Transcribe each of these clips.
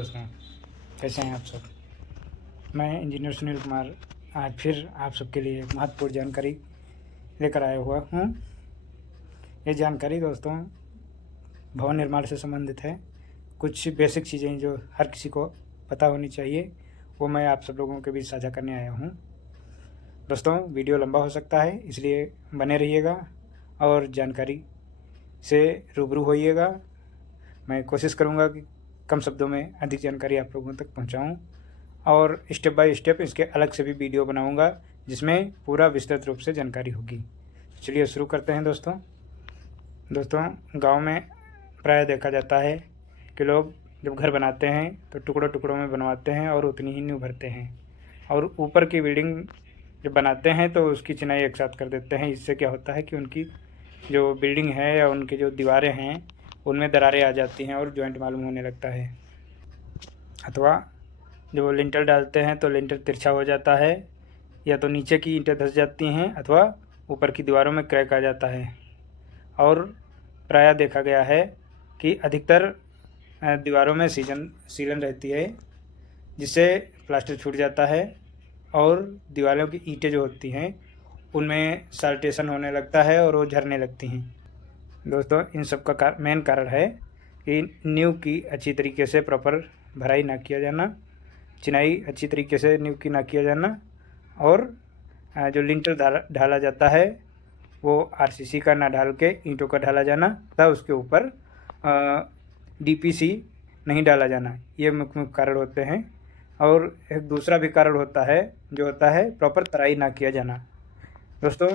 दोस्तों, कैसे हैं आप सब। मैं इंजीनियर सुनील कुमार आज फिर आप सबके लिए एक महत्वपूर्ण जानकारी लेकर आया हुआ हूँ। ये जानकारी दोस्तों भवन निर्माण से संबंधित है। कुछ बेसिक चीज़ें जो हर किसी को पता होनी चाहिए वो मैं आप सब लोगों के बीच साझा करने आया हूँ। दोस्तों वीडियो लंबा हो सकता है, इसलिए बने रहिएगा और जानकारी से रूबरू होइएगा। मैं कोशिश करूँगा कि कम शब्दों में अधिक जानकारी आप लोगों तक पहुँचाऊँ और स्टेप बाय स्टेप इसके अलग से भी वीडियो बनाऊँगा जिसमें पूरा विस्तृत रूप से जानकारी होगी। चलिए शुरू करते हैं दोस्तों गांव में प्रायः देखा जाता है कि लोग जब घर बनाते हैं तो टुकड़ों में बनवाते हैं और उतनी ही नींव भरते हैं और ऊपर की बिल्डिंग जब बनाते हैं तो उसकी चिनाई एक साथ कर देते हैं। इससे क्या होता है कि उनकी जो बिल्डिंग है या उनकी जो दीवारें हैं उनमें दरारें आ जाती हैं और जॉइंट मालूम होने लगता है। अथवा जब वो लिंटर डालते हैं तो लिंटर तिरछा हो जाता है, या तो नीचे की ईंटें धंस जाती हैं अथवा ऊपर की दीवारों में क्रैक आ जाता है। और प्रायः देखा गया है कि अधिकतर दीवारों में सीलन रहती है जिससे प्लास्टर छूट जाता है और दीवारों की ईंटें जो होती हैं उनमें साल्टेशन होने लगता है और वो झरने लगती हैं। दोस्तों इन सब का मेन कारण है कि नींव की अच्छी तरीके से प्रॉपर भराई ना किया जाना, चिनाई अच्छी तरीके से नींव की ना किया जाना और जो लिंटर ढाला जाता है वो आरसीसी का ना ढाल के ईंटों का ढाला जाना तथा उसके ऊपर डीपीसी नहीं डाला जाना, ये मुख्य कारण होते हैं। और एक दूसरा भी कारण होता है जो होता है प्रॉपर तराई ना किया जाना। दोस्तों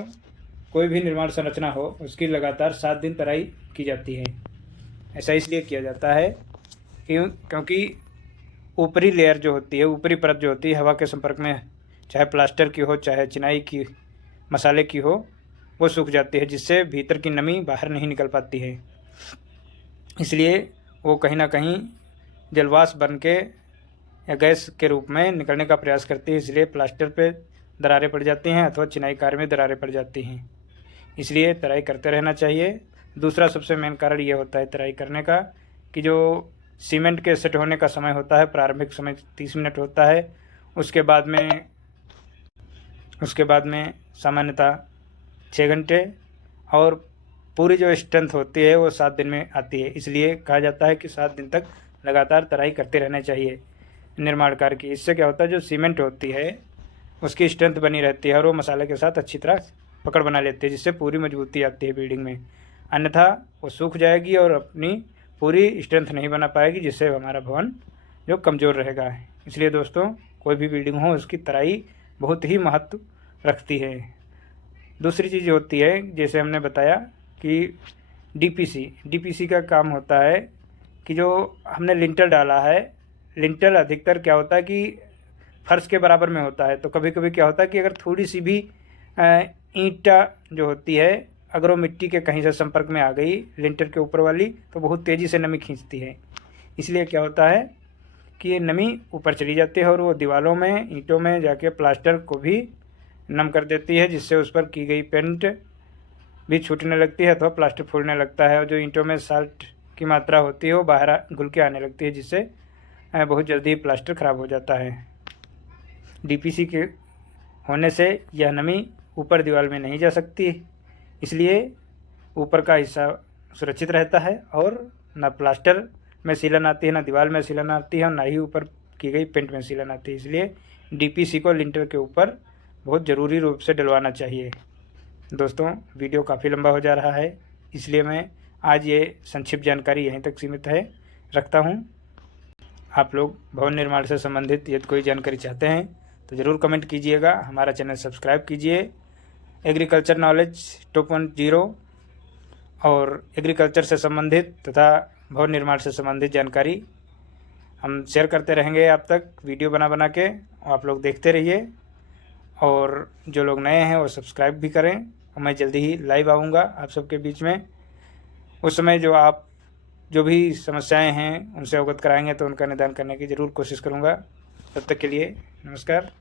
कोई भी निर्माण संरचना हो उसकी लगातार 7 दिन तराई की जाती है। ऐसा इसलिए किया जाता है क्योंकि ऊपरी लेयर जो होती है, ऊपरी परत जो होती है हवा के संपर्क में, चाहे प्लास्टर की हो चाहे चिनाई की मसाले की हो, वो सूख जाती है जिससे भीतर की नमी बाहर नहीं निकल पाती है। इसलिए वो कहीं ना कहीं जलवाष्प बन के या गैस के रूप में निकलने का प्रयास करती है। इसलिए प्लास्टर पे दरारें पड़ जाती हैं अथवा चिनाई कार्य में दरारें पड़ जाती हैं। इसलिए तराई करते रहना चाहिए। दूसरा सबसे मेन कारण ये होता है तराई करने का कि जो सीमेंट के सेट होने का समय होता है, प्रारंभिक समय 30 मिनट होता है, उसके बाद में सामान्यतः 6 घंटे और पूरी जो स्ट्रेंथ होती है वो 7 दिन में आती है। इसलिए कहा जाता है कि 7 दिन तक लगातार तराई करते रहना चाहिए निर्माण कार्य की। इससे क्या होता है जो सीमेंट होती है उसकी स्ट्रेंथ बनी रहती है और वो मसाले के साथ अच्छी तरह पकड़ बना लेती है जिससे पूरी मजबूती आती है बिल्डिंग में। अन्यथा वो सूख जाएगी और अपनी पूरी स्ट्रेंथ नहीं बना पाएगी जिससे हमारा भवन जो कमज़ोर रहेगा। इसलिए दोस्तों कोई भी बिल्डिंग हो उसकी तराई बहुत ही महत्व रखती है। दूसरी चीज़ होती है जैसे हमने बताया कि डीपीसी का काम होता है कि जो हमने लिंटर डाला है, लिंटर अधिकतर क्या होता है कि फर्श के बराबर में होता है। तो कभी कभी क्या होता है कि अगर थोड़ी सी भी ईंटा जो होती है अगर वो मिट्टी के कहीं से संपर्क में आ गई लिंटर के ऊपर वाली तो बहुत तेज़ी से नमी खींचती है। इसलिए क्या होता है कि ये नमी ऊपर चली जाती है और वो दीवारों में ईंटों में जाके प्लास्टर को भी नम कर देती है जिससे उस पर की गई पेंट भी छूटने लगती है अथवा प्लास्टर फूलने लगता है और जो ईंटों में साल्ट की मात्रा होती है वो बाहर घुल के आने लगती है जिससे बहुत जल्दी प्लास्टर ख़राब हो जाता है। डीपीसी के होने से यह नमी ऊपर दीवार में नहीं जा सकती, इसलिए ऊपर का हिस्सा सुरक्षित रहता है और ना प्लास्टर में सीलन आती है, ना दीवार में सीलन आती है और ना ही ऊपर की गई पेंट में सीलन आती है। इसलिए डीपीसी को लिंटर के ऊपर बहुत ज़रूरी रूप से डलवाना चाहिए। दोस्तों वीडियो काफ़ी लंबा हो जा रहा है, इसलिए मैं आज ये संक्षिप्त जानकारी यहीं तक सीमित रखता हूँ। आप लोग भवन निर्माण से संबंधित यदि कोई जानकारी चाहते हैं तो ज़रूर कमेंट कीजिएगा। हमारा चैनल सब्सक्राइब कीजिए। एग्रीकल्चर नॉलेज 2.0 और एग्रीकल्चर से संबंधित तथा भवन निर्माण से संबंधित जानकारी हम शेयर करते रहेंगे आप तक वीडियो बना के। आप लोग देखते रहिए और जो लोग नए हैं वो सब्सक्राइब भी करें। मैं जल्दी ही लाइव आऊँगा आप सबके बीच में। उस समय जो भी समस्याएं हैं उनसे अवगत कराएंगे तो उनका निदान करने की ज़रूर कोशिश करूँगा। तब तक के लिए नमस्कार।